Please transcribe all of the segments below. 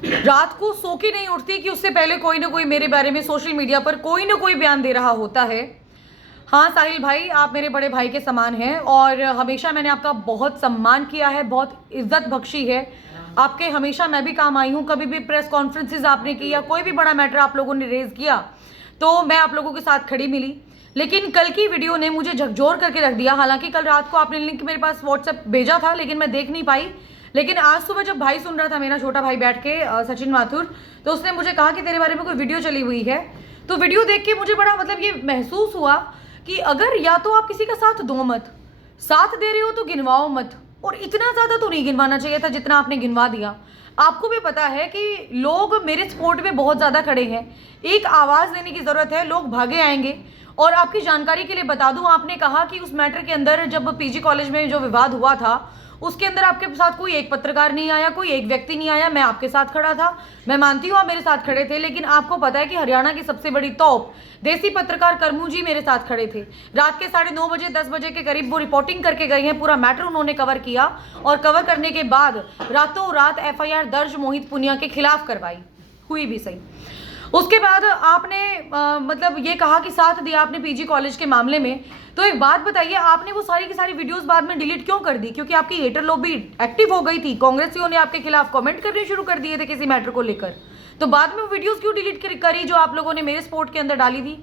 रात को सो के नहीं उठती कि उससे पहले कोई ना कोई मेरे बारे में सोशल मीडिया पर कोई ना कोई बयान दे रहा होता है। हाँ साहिल भाई, आप मेरे बड़े भाई के समान हैं और हमेशा मैंने आपका बहुत सम्मान किया है, बहुत इज्जत बख्शी है आपके। हमेशा मैं भी काम आई हूँ, कभी भी प्रेस कॉन्फ्रेंसेज आपने की या कोई भी बड़ा मैटर आप लोगों ने रेज किया तो मैं आप लोगों के साथ खड़ी मिली। लेकिन कल की वीडियो ने मुझे झकझोर करके रख दिया। हालांकि कल रात को आपने लिंक मेरे पास व्हाट्सएप भेजा था लेकिन मैं देख नहीं पाई। लेकिन आज सुबह जब भाई सुन रहा था, मेरा छोटा भाई बैठ के, सचिन माथुर, तो उसने मुझे कहा कि तेरे बारे में कोई वीडियो चली हुई है। तो वीडियो देख के मुझे बड़ा मतलब ये महसूस हुआ कि अगर या तो आप किसी का साथ दो मत, साथ दे रहे हो तो गिनवाओ मत। और इतना ज़्यादा तो नहीं गिनवाना चाहिए था जितना आपने गिनवा दिया। आपको भी पता है कि लोग मेरे सपोर्ट में बहुत ज़्यादा खड़े हैं, एक आवाज़ देने की ज़रूरत है, लोग भागे आएंगे। और आपकी जानकारी के लिए बता दूं, आपने कहा कि उस मैटर के अंदर जब पीजी कॉलेज में जो विवाद हुआ था उसके अंदर आपके साथ कोई एक पत्रकार नहीं आया, कोई एक व्यक्ति नहीं आया, मैं आपके साथ खड़ा था। मैं मानती हूँ आप मेरे साथ खड़े थे, लेकिन आपको पता है कि हरियाणा की सबसे बड़ी तोप देसी पत्रकार करमू जी मेरे साथ खड़े थे। रात के 9:30 बजे 10 बजे के करीब वो रिपोर्टिंग करके गए हैं, पूरा मैटर उन्होंने कवर किया और कवर करने के बाद रातों रात FIR दर्ज मोहित पुनिया के खिलाफ करवाई, हुई भी सही। उसके बाद आपने मतलब ये कहा कि साथ दिया आपने पीजी कॉलेज के मामले में। तो एक बात बताइए, आपने वो सारी की सारी वीडियोस बाद में डिलीट क्यों कर दी? क्योंकि आपकी हेटर लॉबी एक्टिव हो गई थी, कांग्रेसियों ने आपके खिलाफ कमेंट करने शुरू कर दिए थे किसी मैटर को लेकर। तो बाद में वो वीडियोस क्यों डिलीट करी जो आप लोगों ने मेरे सपोर्ट के अंदर डाली थी?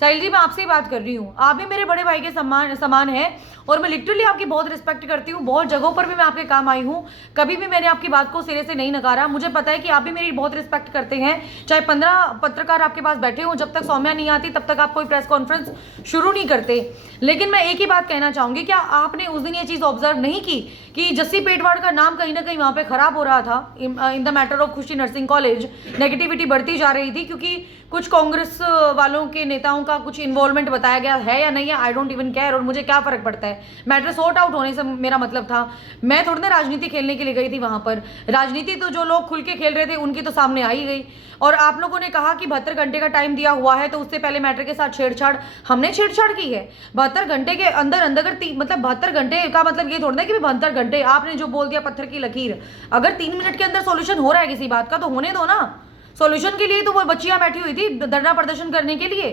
साहिल जी, मैं आपसे ही बात कर रही हूँ, आप भी मेरे बड़े भाई के समान है और मैं लिटरली आपकी बहुत रिस्पेक्ट करती हूँ। बहुत जगहों पर भी मैं आपके काम आई हूँ, कभी भी मैंने आपकी बात को सिरे से नहीं नकारा। मुझे पता है कि आप भी मेरी बहुत रिस्पेक्ट करते हैं। चाहे 15 पत्रकार आपके पास बैठे हों, जब तक सौम्या नहीं आती तब तक आप कोई प्रेस कॉन्फ्रेंस शुरू नहीं करते। लेकिन मैं एक ही बात कहना चाहूँगी, क्या आपने उस दिन ये चीज़ ऑब्जर्व नहीं की कि जस्सी पेटवाड़ का नाम कहीं ना कहीं वहाँ पर खराब हो रहा था इन द मैटर ऑफ खुशी नर्सिंग कॉलेज? नेगेटिविटी बढ़ती जा रही थी क्योंकि कुछ कांग्रेस वालों के नेताओं का कुछ इन्वॉल्वमेंट बताया गया है या नहीं है, आई डोंट इवन केयर, और मुझे क्या फर्क पड़ता है। मैटर सॉर्ट आउट होने से मेरा मतलब था। मैं थोड़ी ना राजनीति खेलने के लिए गई थी वहां पर। राजनीति तो जो लोग खुल के खेल रहे थे उनकी तो सामने आ ही गई। और आप लोगों ने कहा कि 72 घंटे का टाइम दिया हुआ है, तो उससे पहले मैटर के साथ छेड़छाड़, हमने छेड़छाड़ की है? 72 घंटे के अंदर अंदर मतलब 72 घंटे का मतलब ये थोड़ा ना कि 72 घंटे आपने जो बोल दिया पत्थर की लकीर। अगर 3 मिनट के अंदर सोल्यूशन हो रहा है किसी बात का तो होने दो ना। सॉल्यूशन के लिए तो वो बच्चियां बैठी हुई थी धरना प्रदर्शन करने के लिए।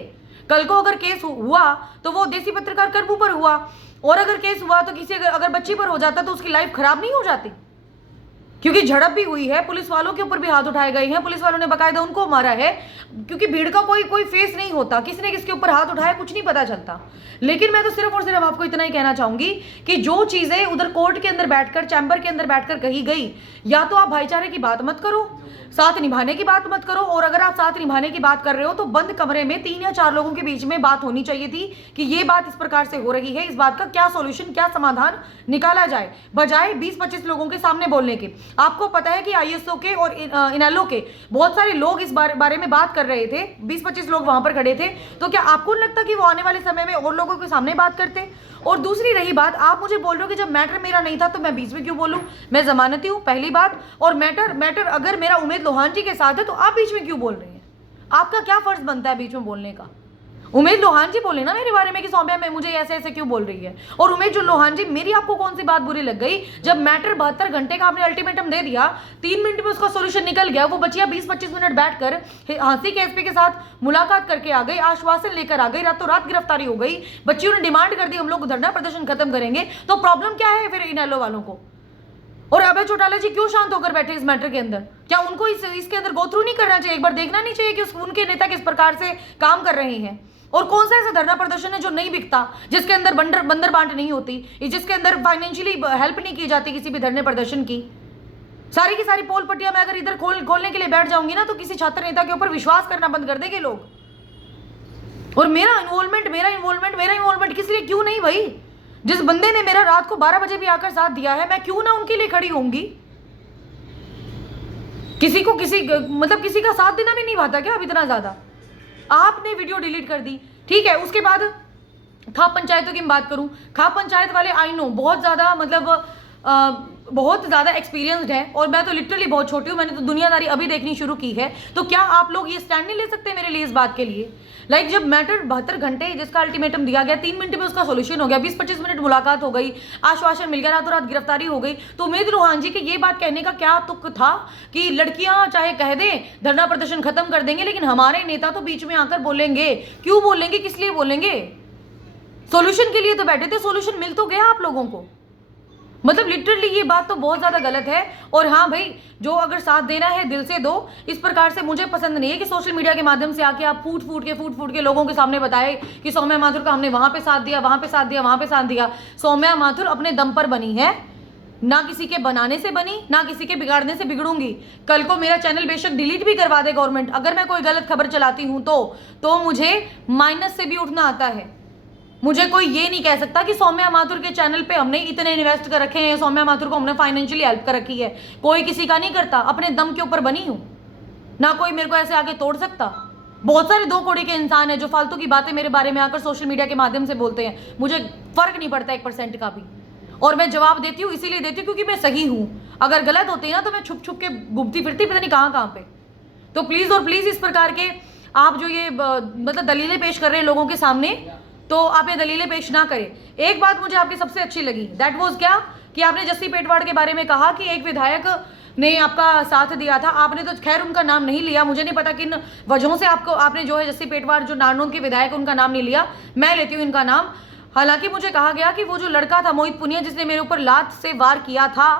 कल को अगर केस हुआ तो वो देसी पत्रकार करमू पर हुआ, और अगर केस हुआ तो किसी अगर बच्ची पर हो जाता तो उसकी लाइफ खराब नहीं हो जाती? क्योंकि झड़प भी हुई है, पुलिस वालों के ऊपर भी हाथ उठाए गए हैं, पुलिस वालों ने बकायदा उनको मारा है। क्योंकि भीड़ का कोई फेस नहीं होता, किसी ने किसके ऊपर हाथ उठाया कुछ नहीं पता चलता। लेकिन मैं तो सिर्फ और सिर्फ आपको इतना ही कहना चाहूंगी कि जो चीजें उधर कोर्ट के अंदर बैठकर, चैम्बर के अंदर बैठकर कही गई, या तो आप भाईचारे की बात मत करो, साथ निभाने की बात मत करो, और अगर आप साथ निभाने की बात कर रहे हो तो बंद कमरे में 3 या 4 लोगों के बीच में बात होनी चाहिए थी कि ये बात इस प्रकार से हो रही है, इस बात का क्या सॉल्यूशन, क्या समाधान निकाला जाए, बजाय 20-25 लोगों के सामने बोलने के। आपको पता है कि ISO के और इनेलो के बहुत सारे लोग इस बारे में बात कर रहे थे, 20-25 लोग वहां पर खड़े थे। तो क्या आपको नहीं लगता कि वो आने वाले समय में और लोगों के सामने बात करते? और दूसरी रही बात, आप मुझे बोल रहे हो कि जब मैटर मेरा नहीं था तो मैं बीच में क्यों बोलूं? मैं जमानती हूं, पहली बात। और मैटर अगर मेरा उमेद लोहान जी के साथ है तो आप बीच में क्यों बोल रहे हैं? आपका क्या फर्ज बनता है बीच में बोलने का? उमेद लोहान जी बोले ना मेरे बारे में कि सौम्या में मुझे ऐसे ऐसे क्यों बोल रही है। और उमेद जो लोहान जी, मेरी आपको कौन सी बात बुरी लग गई जब मैटर 72 घंटे का आपने अल्टीमेटम दे दिया, 3 मिनट में उसका सोल्यूशन निकल गया, वो बच्चियां 20-25 मिनट बैठकर हंसी के SP के साथ मुलाकात करके आ गई, आश्वासन लेकर आ गई, रातों रात गिरफ्तारी हो गई, बच्चियों ने डिमांड कर दी हम लोग धरना प्रदर्शन खत्म करेंगे। तो प्रॉब्लम क्या है फिर इनेलो वालों को? और अभय चौटाला जी क्यों शांत होकर बैठे इस मैटर के अंदर? क्या उनको इसके अंदर गो थ्रू नहीं करना चाहिए? एक बार देखना नहीं चाहिए कि उनके नेता किस प्रकार से काम कर रहे हैं? और कौन सा ऐसा धरना प्रदर्शन है जो नहीं बिकता, जिसके अंदर बंदर बांट नहीं होती, जिसके अंदर फाइनेंशियली हेल्प नहीं की जाती किसी भी धरने प्रदर्शन की? सारी की सारी पोल पट्टियां मैं अगर इधर खोलने के लिए बैठ जाऊंगी ना तो किसी छात्र नेता के ऊपर विश्वास करना बंद कर देंगे लोग। और मेरा इन्वॉल्वमेंट किस लिए? क्यों नहीं भाई? जिस बंदे ने मेरा रात को 12 बजे भी आकर साथ दिया है, मैं क्यों ना उनके लिए खड़ी होंगी? किसी का साथ देना भी नहीं भाता क्या अब इतना ज्यादा? आपने वीडियो डिलीट कर दी, ठीक है। उसके बाद खाप पंचायतों की बात करूं, खाप पंचायत वाले आई नो बहुत ज्यादा मतलब बहुत ज़्यादा एक्सपीरियंसड है और मैं तो लिटरली बहुत छोटी हूँ, मैंने तो दुनियादारी अभी देखनी शुरू की है। तो क्या आप लोग ये स्टैंड नहीं ले सकते मेरे लिए इस बात के लिए? लाइक जब मैटर 72 घंटे जिसका अल्टीमेटम दिया गया, 3 मिनट में उसका सोल्यूशन हो गया, 20-25 मिनट मुलाकात हो गई, आश्वासन मिल गया, रातों रात गिरफ्तारी हो गई। तो उम्मीद रूहान जी की ये बात कहने का क्या तुक था कि लड़कियां चाहे कह दें धरना प्रदर्शन खत्म कर देंगे, लेकिन हमारे नेता तो बीच में आकर बोलेंगे। क्यों बोलेंगे, किस लिए बोलेंगे? सोल्यूशन के लिए तो बैठे थे, सोल्यूशन मिल तो गया आप लोगों को। मतलब लिटरली ये बात तो बहुत ज़्यादा गलत है। और हाँ भाई, जो अगर साथ देना है दिल से दो। इस प्रकार से मुझे पसंद नहीं है कि सोशल मीडिया के माध्यम से आके आप फूट फूट के लोगों के सामने बताए कि सौम्या माथुर का हमने वहाँ पे साथ दिया, वहाँ पे साथ दिया, वहाँ पे साथ दिया। सौम्या माथुर अपने दम पर बनी है, ना किसी के बनाने से बनी, ना किसी के बिगाड़ने से बिगड़ूंगी। कल को मेरा चैनल बेशक डिलीट भी करवा दे गवर्नमेंट, अगर मैं कोई गलत खबर चलाती हूँ तो मुझे माइनस से भी उठना आता है। मुझे कोई ये नहीं कह सकता कि सौम्या माथुर के चैनल पे हमने इतने इन्वेस्ट कर रखे हैं, सौम्या माथुर को हमने फाइनेंशियली हेल्प कर रखी है। कोई किसी का नहीं करता, अपने दम के ऊपर बनी हूं, ना कोई मेरे को ऐसे आके तोड़ सकता। बहुत सारे दो कौड़ी के इंसान है जो फालतू की बातें मेरे बारे में आकर सोशल मीडिया के माध्यम से बोलते हैं, मुझे फर्क नहीं पड़ता 1% का भी। और मैं जवाब देती हूँ इसीलिए देती हूँ क्योंकि मैं सही हूँ। अगर गलत होती ना तो मैं छुप छुप के घूमती फिरती पता नहीं कहाँ कहाँ पे। तो प्लीज और प्लीज इस प्रकार के आप जो ये मतलब दलीलें पेश कर रहे हैं लोगों के सामने, तो आप ये दलीलें पेश ना करें। एक बात मुझे आपकी सबसे अच्छी लगी, दैट वाज क्या कि आपने जस्सी पेटवाड़ के बारे में कहा कि एक विधायक ने आपका साथ दिया था। आपने तो खैर उनका नाम नहीं लिया, मुझे नहीं पता किन वजहों से आपने जो है जस्सी पेटवाड़ जो नारनौंद के विधायक उनका नाम नहीं लिया। मैं लेती हूँ इनका नाम। हालांकि मुझे कहा गया कि वो जो लड़का था मोहित पुनिया जिसने मेरे ऊपर लात से वार किया था,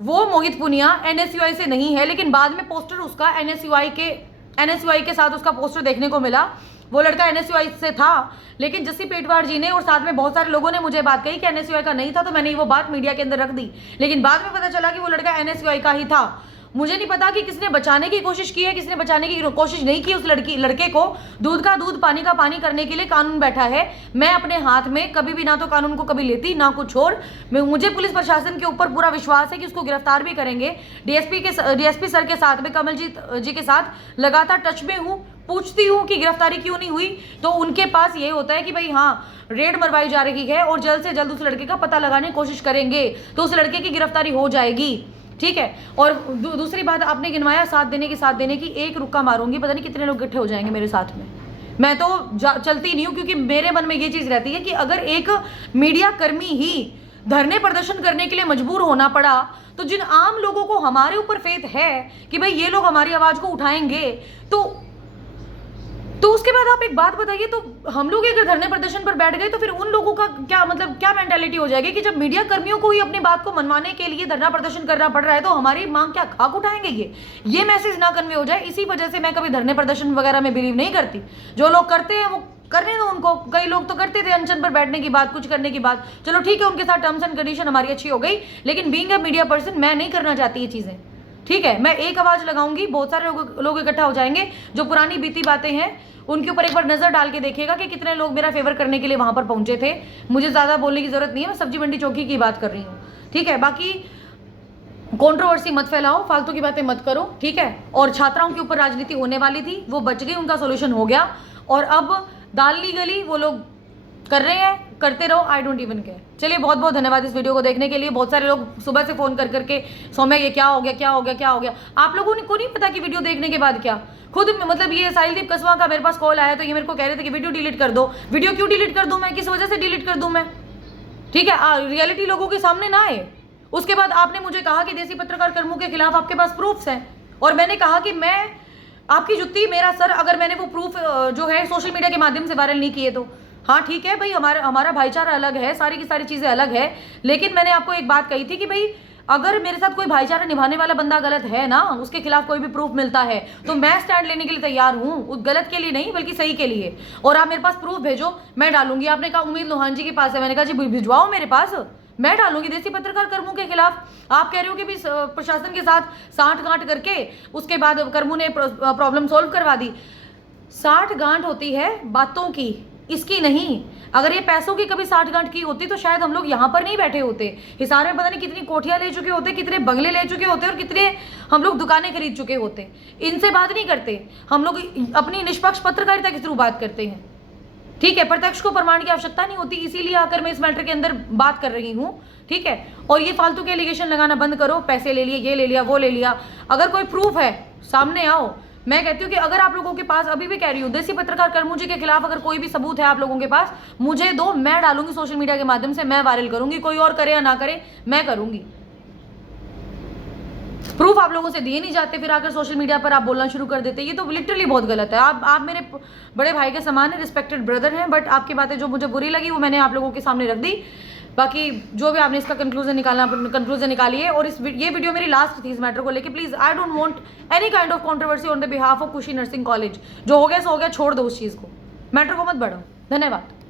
वो मोहित पुनिया NSUI से नहीं है, लेकिन बाद में पोस्टर उसका NSUI के साथ उसका पोस्टर देखने को मिला। वो लड़का NSUI से था, लेकिन जस्सी पेटवाड़ जी ने और साथ में बहुत सारे लोगों ने मुझे बात कही कि NSUI का नहीं था, तो मैंने वो बात मीडिया के अंदर रख दी। लेकिन बाद में पता चला कि वो लड़का NSUI का ही था। मुझे नहीं पता कि किसने बचाने की कोशिश की है, किसने बचाने की कोशिश नहीं की। उस लड़के को दूध का दूध पानी का पानी करने के लिए कानून बैठा है। मैं अपने हाथ में कभी भी ना तो कानून को कभी लेती ना कुछ और। मुझे पुलिस प्रशासन के ऊपर पूरा विश्वास है कि उसको गिरफ्तार भी करेंगे। DSP सर के साथ में कमलजीत जी के साथ लगातार टच में हूँ, पूछती हूँ कि गिरफ्तारी क्यों नहीं हुई, तो उनके पास ये होता है कि भाई हाँ रेड मरवाई जा रही है और जल्द से जल्द उस लड़के का पता लगाने की कोशिश करेंगे, तो उस लड़के की गिरफ्तारी हो जाएगी। ठीक है। और दूसरी बात आपने गिनवाया साथ देने की, एक रुक्का मारूंगी, पता नहीं कितने लोग इकट्ठे हो जाएंगे मेरे साथ में। मैं तो चलती नहीं हूँ, क्योंकि मेरे मन में ये चीज़ रहती है कि अगर एक मीडिया कर्मी ही धरने प्रदर्शन करने के लिए मजबूर होना पड़ा, तो जिन आम लोगों को हमारे ऊपर फेथ है कि भाई ये लोग हमारी आवाज़ को उठाएंगे, तो उसके बाद आप एक बात बताइए, तो हम लोग अगर धरने प्रदर्शन पर बैठ गए तो फिर उन लोगों का क्या मतलब, क्या मेंटालिटी हो जाएगी कि जब मीडिया कर्मियों को ही अपनी बात को मनवाने के लिए धरना प्रदर्शन करना पड़ रहा है, तो हमारी मांग क्या खाक उठाएंगे? ये मैसेज ना कन्वे हो जाए। इसी वजह से मैं कभी धरने प्रदर्शन वगैरह में बिलीव नहीं करती। जो लोग करते हैं वो करने दो उनको। कई लोग तो करते थे अनशन पर बैठने की बात, कुछ करने की बात, चलो ठीक है, उनके साथ टर्म्स एंड कंडीशन हमारी अच्छी हो गई, लेकिन बीइंग अ मीडिया पर्सन मैं नहीं करना चाहती ये चीज़ें। ठीक है, मैं एक आवाज़ लगाऊंगी, बहुत सारे लोग इकट्ठा हो जाएंगे। जो पुरानी बीती बातें हैं उनके ऊपर एक बार नजर डाल के देखिएगा कि कितने लोग मेरा फेवर करने के लिए वहां पर पहुंचे थे। मुझे ज्यादा बोलने की जरूरत नहीं है, मैं सब्जी मंडी चौकी की बात कर रही हूँ। ठीक है, बाकी कंट्रोवर्सी मत फैलाओ, फालतू की बातें मत करो। ठीक है। और छात्राओं के ऊपर राजनीति होने वाली थी, वो बच गई, उनका सोल्यूशन हो गया, और अब दाल गली वो लोग कर रहे हैं, करते रहो, आई डोंट इवन केयर। चलिए, बहुत बहुत धन्यवाद इस वीडियो को देखने के लिए। बहुत सारे लोग सुबह से फोन कर करके सौम्या ये क्या हो गया, क्या हो गया, क्या हो गया। आप लोगों को नहीं पता कि वीडियो देखने के बाद क्या, खुद मतलब ये साहिलदीप कसवा का मेरे पास कॉल आया, तो ये मेरे को कह रहे थे कि वीडियो डिलीट कर दो। वीडियो क्यों डिलीट कर दूं मैं, किस वजह से डिलीट कर दूं मैं? ठीक है, रियलिटी लोगों के सामने ना आए। उसके बाद आपने मुझे कहा कि देसी पत्रकार कर्मों के खिलाफ आपके पास प्रूफ्स हैं, और मैंने कहा कि मैं आपकी जुत्ती मेरा सर, अगर मैंने वो प्रूफ जो है सोशल मीडिया के माध्यम से वायरल नहीं किए तो हाँ ठीक है भाई, हमारा भाईचारा अलग है, सारी की सारी चीज़ें अलग है। लेकिन मैंने आपको एक बात कही थी कि भाई अगर मेरे साथ कोई भाईचारा निभाने वाला बंदा गलत है ना, उसके खिलाफ कोई भी प्रूफ मिलता है तो मैं स्टैंड लेने के लिए तैयार हूँ, उस गलत के लिए नहीं बल्कि सही के लिए। और आप मेरे पास प्रूफ भेजो, मैं डालूंगी। आपने कहा उम्मीद लोहान जी के पास है, मैंने कहा जी भिजवाओ मेरे पास, मैं डालूंगी देसी पत्रकार कर्मों के खिलाफ। आप कह रहे हो कि भी प्रशासन के साथ साठ गांठ करके उसके बाद कर्मों ने प्रॉब्लम सॉल्व करवा दी। साठ गांठ होती है बातों की, इसकी नहीं। अगर ये पैसों की कभी साठ गांठ की होती तो शायद हम लोग यहाँ पर नहीं बैठे होते। हिसार में पता नहीं कितनी कोठियाँ ले चुके होते, कितने बंगले ले चुके होते, और कितने हम लोग दुकानें खरीद चुके होते। इनसे बात नहीं करते हम लोग, अपनी निष्पक्ष पत्रकारिता के थ्रू बात करते हैं। ठीक है, प्रत्यक्ष को प्रमाण की आवश्यकता नहीं होती, इसीलिए आकर मैं इस मैटर के अंदर बात कर रही हूँ। ठीक है, और ये फालतू के एलिगेशन लगाना बंद करो, पैसे ले लिए, ये ले लिया, वो ले लिया। अगर कोई प्रूफ है सामने आओ। मैं कहती हूँ कि अगर आप लोगों के पास, अभी भी कह रही हूँ, देसी पत्रकार करमुजी के खिलाफ अगर कोई भी सबूत है आप लोगों के पास, मुझे दो, मैं डालूंगी सोशल मीडिया के माध्यम से, मैं वायरल करूंगी। कोई और करे या ना करे, मैं करूंगी। प्रूफ आप लोगों से दिए नहीं जाते, फिर आकर सोशल मीडिया पर आप बोलना शुरू कर देते, ये तो लिटरली बहुत गलत है। आप मेरे बड़े भाई के समान है, रिस्पेक्टेड ब्रदर हैं, बट आपकी बातें जो मुझे बुरी लगी वो मैंने आप लोगों के सामने रख दी। बाकी जो भी आपने इसका कंक्लूजन निकालिए। और ये वीडियो मेरी लास्ट थी इस मैटर को लेके। Please, I don't want any kind of controversy on the behalf of खुशी नर्सिंग कॉलेज। जो हो गया सो हो गया, छोड़ दो उस चीज़ को, मैटर को मत बढ़ाओ। धन्यवाद।